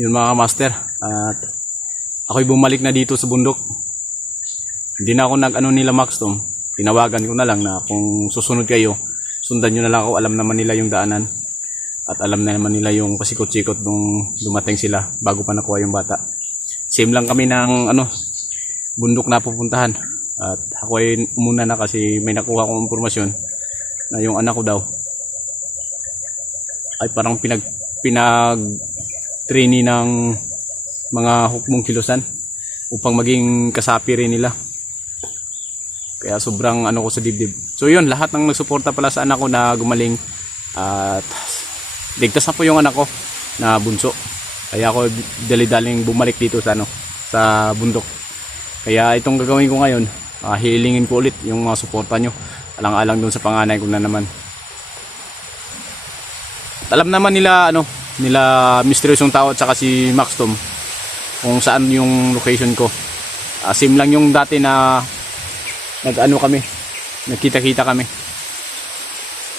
Yun mga master, at ako'y bumalik na dito sa bundok. Hindi na ako nag-ano nila Maxtom. Tinawagan ko na lang na kung susunod kayo, sundan nyo na lang ako. Alam naman nila yung daanan. At alam na naman nila yung pasikot-sikot nung dumating sila bago pa nakuha yung bata. Same lang kami ng bundok na pupuntahan. At ako ay umuna na kasi may nakuha akong impormasyon na yung anak ko daw ay parang pinag-trainee ng mga hukmong kilusan upang maging kasapi rin nila. Kaya sobrang ko sa dibdib. So yun, lahat ng nagsuporta pala sa anak ko na gumaling at ligtas na po yung anak ko na bunso. Kaya ako dali-daling bumalik dito sa bundok. Kaya itong gagawin ko ngayon, hihilingin ko ulit yung mga suporta nyo. Alang-alang dun sa panganay ko na naman. At alam naman nila nila misteryosong tao at saka si Maxtom kung saan yung location ko. Same lang yung dati na nagkita-kita kami.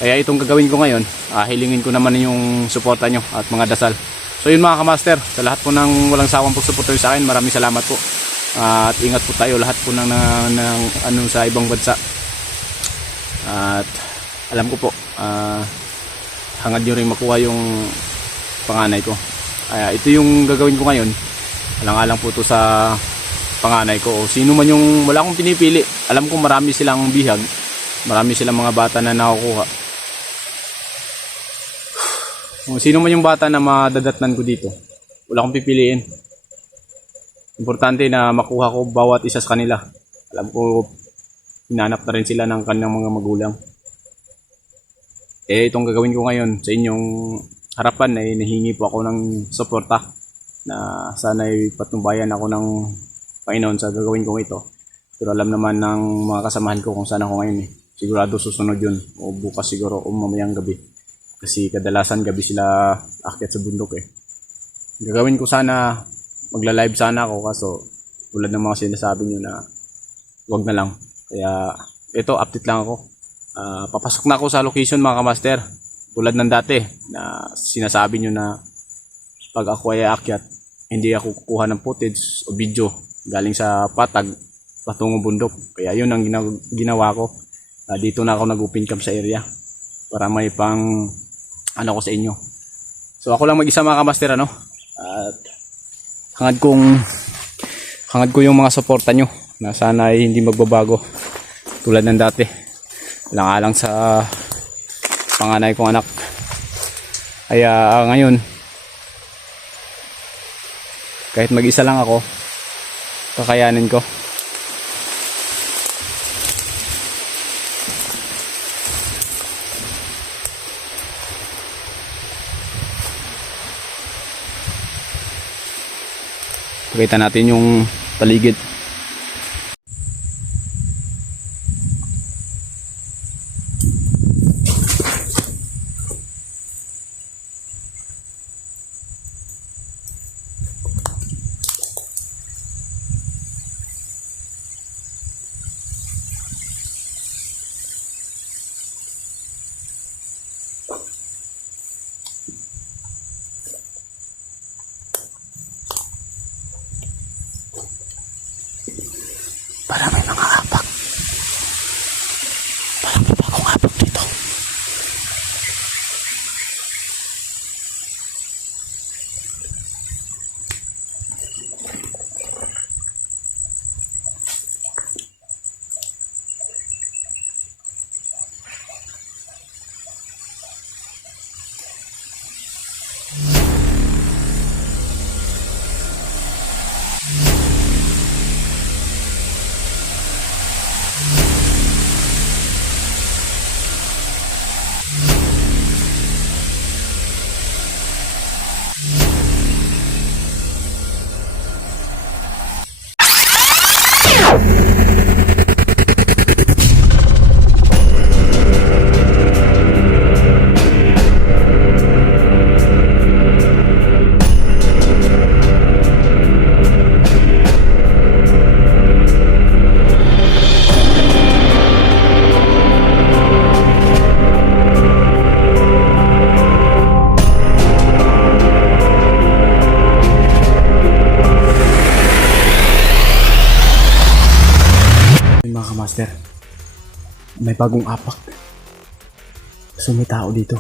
Kaya itong gagawin ko ngayon, hilingin ko naman yung suporta nyo at mga dasal. So yun mga kamaster, sa lahat po ng walang sawang pagsuporta sa akin, maraming salamat po. At ingat po tayo lahat po ng sa ibang bansa. At alam ko po, hangad nyo rin makuha yung panganay ko. Ito yung gagawin ko ngayon. Alang-alang po to sa panganay ko o sino man yung, wala akong pinipili. Alam ko marami silang bihag, marami silang mga bata na nakukuha. O sino man yung bata na madadatnan ko dito, wala akong pipiliin. Importante na makuha ko bawat isa sa kanila. Alam ko hinanap na rin sila ng kanilang mga magulang. Itong gagawin ko ngayon sa inyong harapan ay nahingi po ako ng suporta na sana ay patnubayan ako ng Panginoon sa gagawin ko ito. Pero alam naman ng mga kasamahan ko kung saan ako ngayon. Sigurado susunod yun o bukas siguro o mamayang gabi. Kasi kadalasan gabi sila akyat sa bundok Gagawin ko sana, magla-live sana ako kaso tulad ng mga sinasabi nyo na wag na lang. Kaya ito, update lang ako. Papasok na ako sa location mga kamaster. Tulad ng dati na sinasabi nyo na pag ako ay akyat, hindi ako kukuha ng footage o video galing sa patag patungong bundok. Kaya yun ang ginawa ko. Dito na ako nag-open cam sa area para may pang ko sa inyo. So ako lang mag-isa mga kamaster at hangad ko yung mga suporta nyo na sana ay hindi magbabago tulad ng dati. Lang-alang sa panganay kong anak. Kaya ngayon kahit mag-isa lang ako, kakayanin ko. Pakita natin yung paligid. may bagong apak. So may tao dito.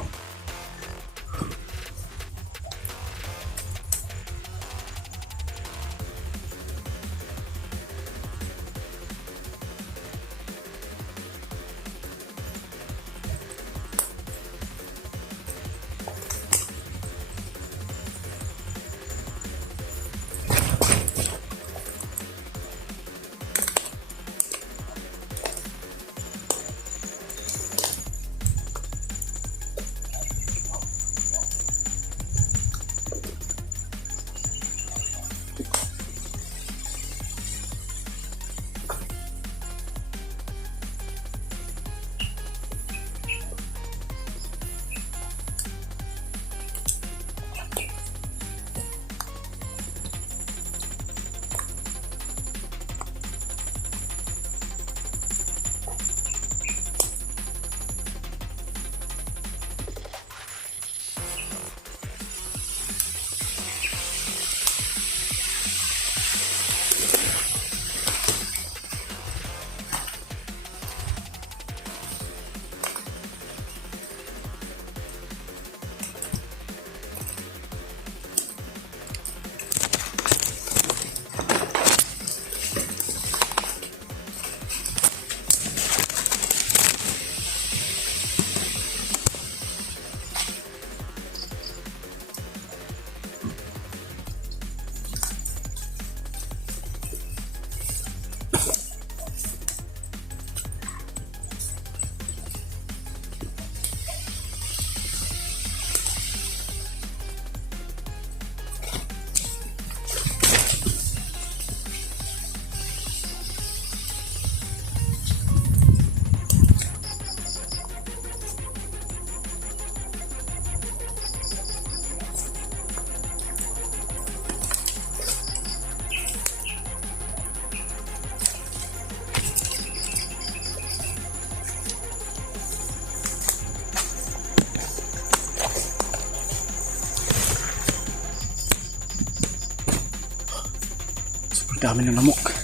Dami ng lamok.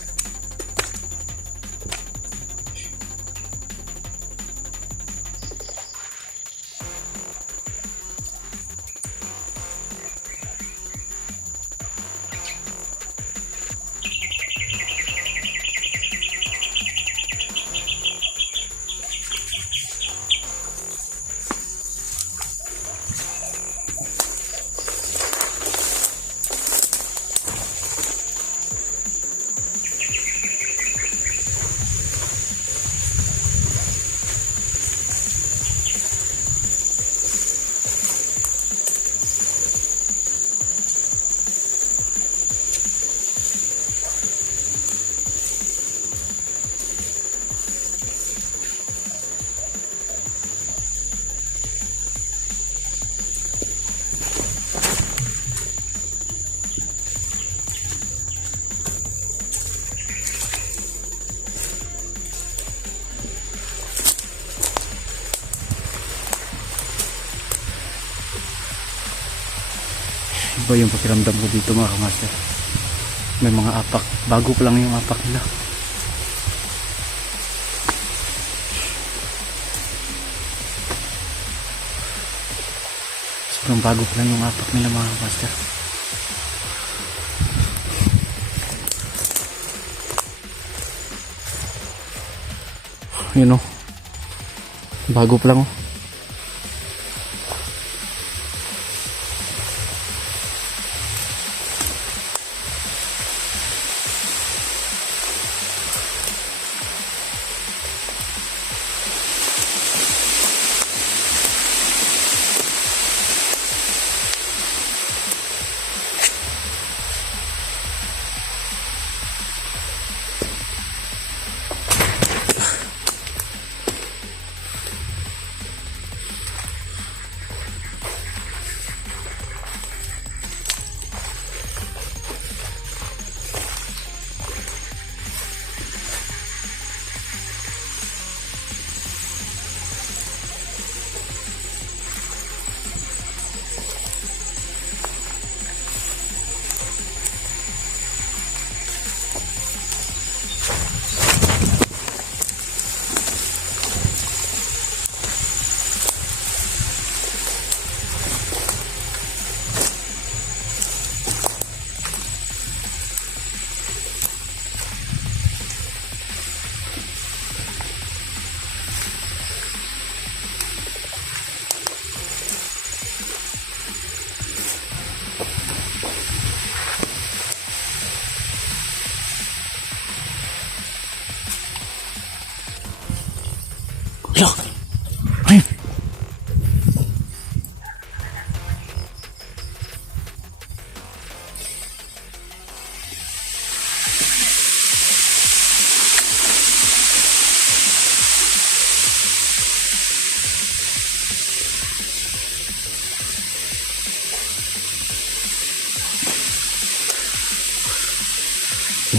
Iba yung pakiramdam ko dito mga kamaster. May mga apak. Bago pa lang yung apak nila. Sobrang bago pa lang yung apak nila mga kamaster. Yun o. Bago pa lang o.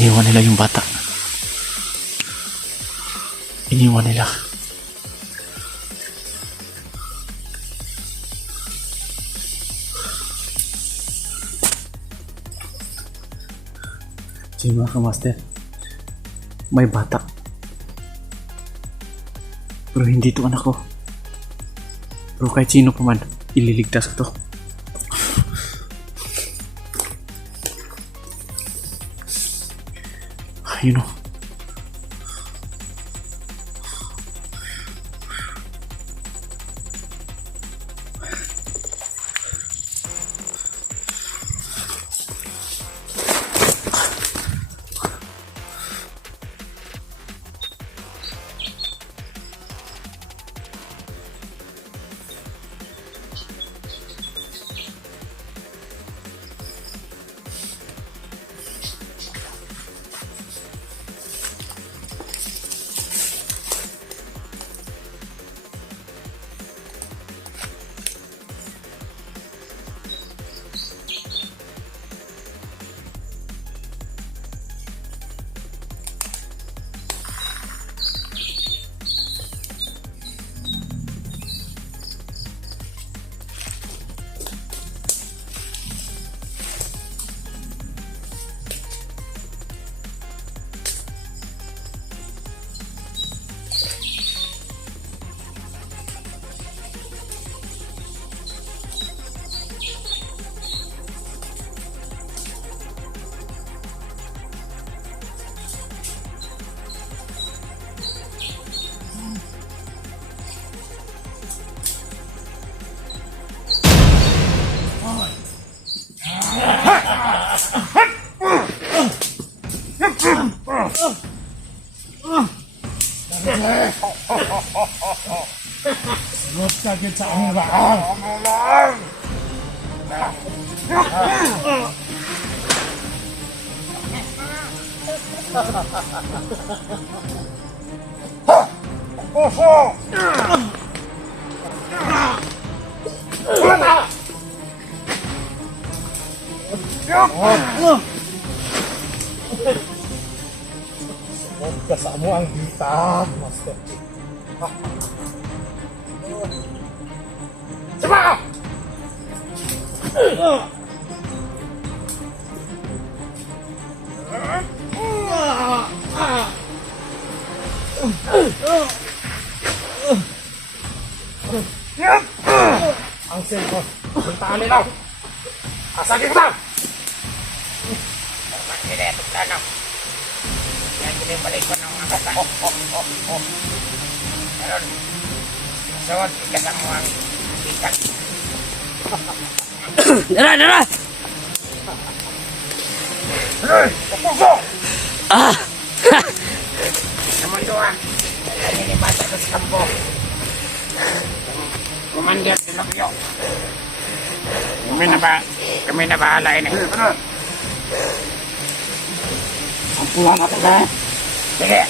Iniwan nila yung bata. Iniwan nila. Sige mga kamaster, may bata. Pero hindi to anak ko. Pero kahit sino pa man, ililigtas ko to. Ayun o. Huwag kagad sa aming baang! Huwag ka sa mo ang bitag, Master Chief. Sama ka! Ang cellphone, puntaan nila! Asagin ko! Magkiletok na lang. Yan ginibalik ko ng mga kata. Meron. Suot, ikasang mo ang bitag. Dara, dara! Hey! Pupuso! Ah! Naman doon. Kaya nilibasa ko sa kampo. Commander de Lopio. Kami na bahala ini. Sampulan natin ba? Sige.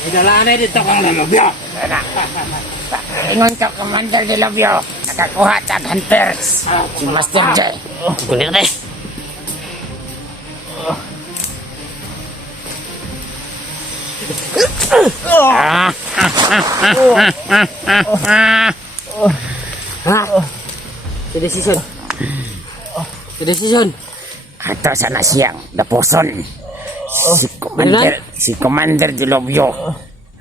Idalanay dito kang lalabya. Ingon ka, Commander de Lopio. Nakakuha tag hunters. Si Master J. Kulit na eh. Decision. Decision. Ato sana siyang dapuson. Si Commander de Lopio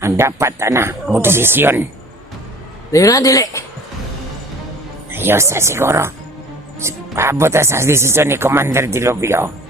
ang dapat mo desisyon. Dayunan, dili. Ayos sa siguro. Paabot sa desisyon ni Commander de Lopio.